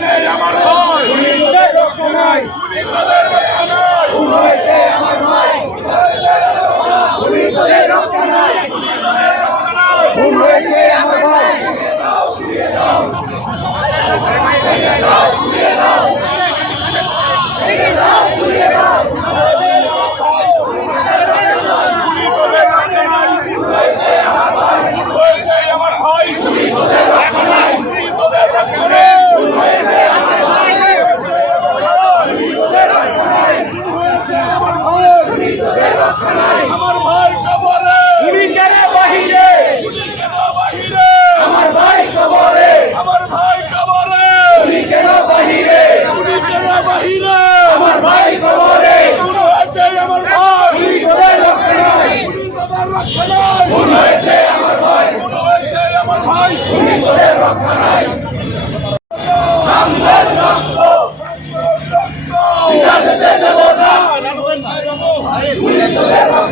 আমার ভাই। রক্ষা নাই। খুনি হয়েছে আমার ভাই। রক্ষা নাই। খুন হয়েছে আমার ভাই খুনি তোদের রক্ষা নাই হয়েছে আমার ভাই হয়েছে আমার ভাই খুনি তোদের রক্ষা নাই খুনি তোদের রক্ষা নাই হয়েছে আমার ভাই আমার ভাই কবরে। খুনি কেন বাহিরে? খুনি কেন বাহিরে? আমার ভাই কবরে। আমার ভাই কবরে। খুনি কেন বাহিরে? খুনি কেন বাহিরে? আমার ভাই কবরে। খুন হয়েছে আমার ভাই। খুনি তোদের রক্ষা নাই খুনি তোদের রক্ষা নাই খুন হয়েছে আমার ভাই। খুন হয়েছে আমার ভাই। খুনি তোদের রক্ষা নাই সামনের রক্ত। যেতে দেব না না খুনি